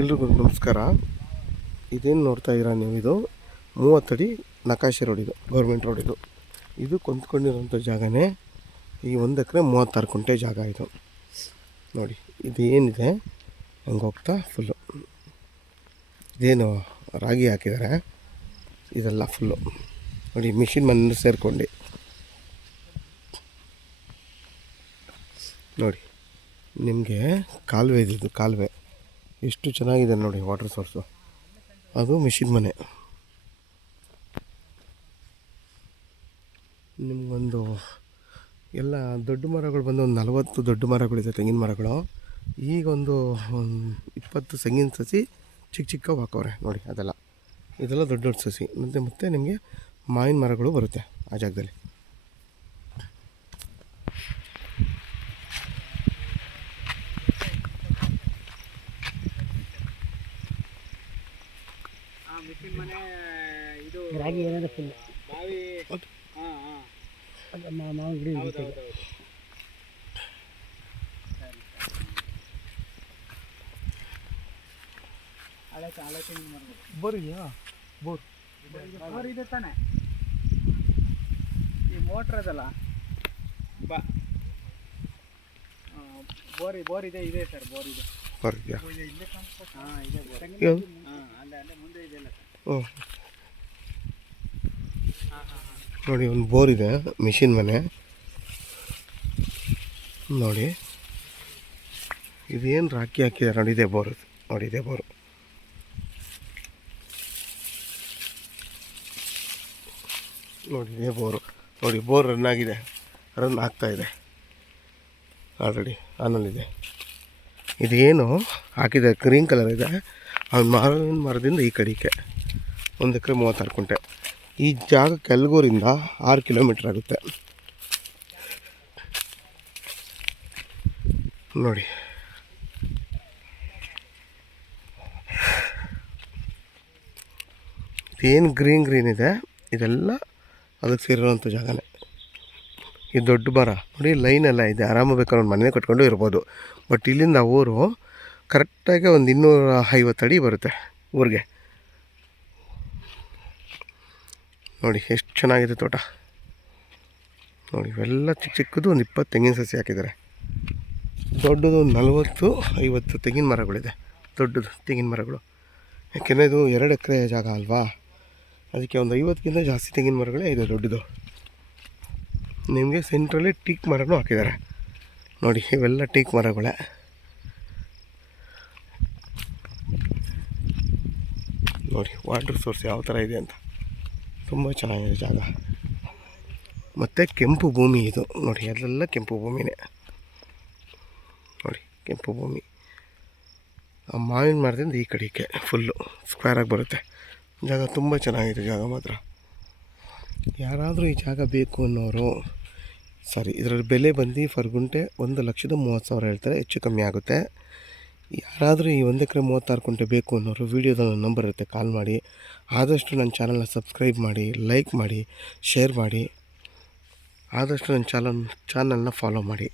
ಎಲ್ರಿಗೂ ನಮಸ್ಕಾರ. ಇದೇನು ನೋಡ್ತಾ ಇದ್ದೀರಾ ನೀವು, ಇದು 30 ಅಡಿ ನಕಾಶೆ ರೋಡ್, ಇದು ಗೌರ್ಮೆಂಟ್ ರೋಡ್. ಇದು ಕೊಂಡ್ಕೊಂಡಿರೋಂಥ ಜಾಗನೇ. ಈ 1 ಎಕರೆ 36 ಗುಂಟೆ ಜಾಗ ಇದು ನೋಡಿ. ಇದು ಏನಿದೆ ಹಂಗೆ ಹೋಗ್ತಾ ಫುಲ್ಲು ಇದೇನು ರಾಗಿ ಹಾಕಿದ್ದಾರೆ, ಇದೆಲ್ಲ ಫುಲ್ಲು ನೋಡಿ. ಮಿಷಿನ್ ಮನೆ ಸೇರ್ಕೊಂಡು ನೋಡಿ, ನಿಮಗೆ ಕಾಲುವೆ ಇದ್ದಿದ್ದು ಕಾಲುವೆ ಎಷ್ಟು ಚೆನ್ನಾಗಿದೆ ನೋಡಿ. ವಾಟರ್ ಸೋರ್ಸು, ಅದು ಮಿಷಿನ್ ಮನೆ. ನಿಮಗೊಂದು ಎಲ್ಲ ದೊಡ್ಡ ಮರಗಳು ಬಂದು ಒಂದು 40 ದೊಡ್ಡ ಮರಗಳಿದೆ, ತೆಂಗಿನ ಮರಗಳು. ಈಗ ಒಂದು 20 ತೆಂಗಿನ ಸಸಿ ಚಿಕ್ಕ ಚಿಕ್ಕ ಹಾಕವ್ರೆ ನೋಡಿ. ಇದೆಲ್ಲ ದೊಡ್ಡ ದೊಡ್ಡ ಸಸಿ. ಮತ್ತು ನಿಮಗೆ ಮಾವಿನ ಮರಗಳು ಬರುತ್ತೆ ಆ ಜಾಗದಲ್ಲಿ. ಮನೆ ಇದು ರಾಗಿ ಏನಾದ್ರು ಫುಲ್ ಬಾವಿ. ಮಾವಿನ ಗಿಡ ಬೋರ್ ಇದೆಯಾ? ಬೋರ್ ಇದೆ ತಾನೆ. ಈ ಮೋಟ್ರ್ ಅದಲ್ಲ ಬೋರ್ ಇದೆ ಸರ್. ಬೋರ್ ಇದೆ. ನೋಡಿ, ಒಂದು ಬೋರ್ ಇದೆ, ಮಿಷಿನ್ ಮನೆ ನೋಡಿ. ಇದೇನು ರಾಕಿ ಹಾಕಿದ್ದಾರೆ ನೋಡಿ. ಇದೆ ಬೋರ್ ನೋಡಿ, ಇದೆ ಬೋರು ನೋಡಿ. ಇದೆ ಬೋರು ನೋಡಿ. ಬೋರ್ ರನ್ ಆಗಿದೆ, ರನ್ ಆಗ್ತಾಯಿದೆ ಆಲ್ರೆಡಿ, ಆನಲ್ಲಿದೆ. ಇದೇನು ಹಾಕಿದೆ ಗ್ರೀನ್ ಕಲರ್ ಇದೆ. ಅವ್ನು ಮಾವಿನ ಮರದಿಂದ ಈ ಕಡೆಗೆ 1 ಎಕರೆ 36 ಗುಂಟೆ. ಈ ಜಾಗ ಕೆಲ್ಗೂರಿಂದ 6 ಕಿಲೋಮೀಟ್ರ್ ಆಗುತ್ತೆ ನೋಡಿ. ಇದೇನು ಗ್ರೀನ್ ಇದೆ, ಇದೆಲ್ಲ ಅದಕ್ಕೆ ಸೇರಿರೋಂಥ ಜಾಗನೇ. ಈ ದೊಡ್ಡ ಮರ ನೋಡಿ, ಲೈನೆಲ್ಲ ಇದೆ. ಆರಾಮಾಗಿ ಬೇಕಾದ್ರೆ ಒಂದು ಮನೆ ಕಟ್ಕೊಂಡು ಇರ್ಬೋದು. ಬಟ್ ಇಲ್ಲಿಂದ ಊರು ಕರೆಕ್ಟಾಗಿ ಒಂದು 250 ಅಡಿ ಬರುತ್ತೆ ಊರಿಗೆ ನೋಡಿ. ಎಷ್ಟು ಚೆನ್ನಾಗಿದೆ ತೋಟ ನೋಡಿ. ಇವೆಲ್ಲ ಚಿಕ್ಕ ಚಿಕ್ಕದು ಒಂದು 20 ತೆಂಗಿನ ಸಸಿ ಹಾಕಿದ್ದಾರೆ. ದೊಡ್ಡದು ಒಂದು 40-50 ತೆಂಗಿನ ಮರಗಳಿದೆ, ದೊಡ್ಡದು ತೆಂಗಿನ ಮರಗಳು. ಯಾಕೆಂದರೆ ಇದು 2 ಎಕರೆ ಜಾಗ ಅಲ್ವಾ, ಅದಕ್ಕೆ ಒಂದು 50ಕ್ಕಿಂತ ಜಾಸ್ತಿ ತೆಂಗಿನ ಮರಗಳೇ ಇದೆ ದೊಡ್ಡದು. ನಿಮಗೆ ಸೆಂಟ್ರಲ್ಲಿ ಟೀಕ್ ಮರನೂ ಹಾಕಿದ್ದಾರೆ ನೋಡಿ. ಇವೆಲ್ಲ ಟೀಕ್ ಮರಗಳೇ ನೋಡಿ. ವಾಟರ್ ಸೋರ್ಸ್ ಯಾವ ಥರ ಇದೆ ಅಂತ ತುಂಬ ಚೆನ್ನಾಗಿದೆ ಜಾಗ. ಮತ್ತು ಕೆಂಪು ಭೂಮಿ ಇದು ನೋಡಿ. ಅದೆಲ್ಲ ಕೆಂಪು ಭೂಮಿನೇ ನೋಡಿ, ಕೆಂಪು ಭೂಮಿ. ಆ ಮಾವಿನ ಮರದಿಂದ ಈ ಕಡೆಗೆ ಫುಲ್ಲು ಸ್ಕ್ವೇರಾಗಿ ಬರುತ್ತೆ ಜಾಗ. ತುಂಬ ಚೆನ್ನಾಗಿದೆ ಜಾಗ ಮಾತ್ರ. ಯಾರಾದರೂ ಈ ಜಾಗ ಬೇಕು ಅನ್ನೋರು, ಇದರಲ್ಲಿ ಬೆಲೆ ಬಂದು ಫರ್ ಗುಂಟೆ 1,30,000 ಹೇಳ್ತಾರೆ, ಹೆಚ್ಚು ಕಮ್ಮಿ ಆಗುತ್ತೆ. ಯಾರಾದರೂ ಈ 1 ಎಕರೆ 36 ಗುಂಟೆ ಬೇಕು ಅನ್ನೋರು ವೀಡಿಯೋದಲ್ಲಿ ನನ್ನ ನಂಬರ್ ಇರುತ್ತೆ, ಕಾಲ್ ಮಾಡಿ. ಆದಷ್ಟು ನನ್ನ ಚಾನಲ್ನ ಸಬ್ಸ್ಕ್ರೈಬ್ ಮಾಡಿ, ಲೈಕ್ ಮಾಡಿ, ಶೇರ್ ಮಾಡಿ. ಆದಷ್ಟು ನನ್ನ ಚಾನಲ್ನ ಫಾಲೋ ಮಾಡಿ.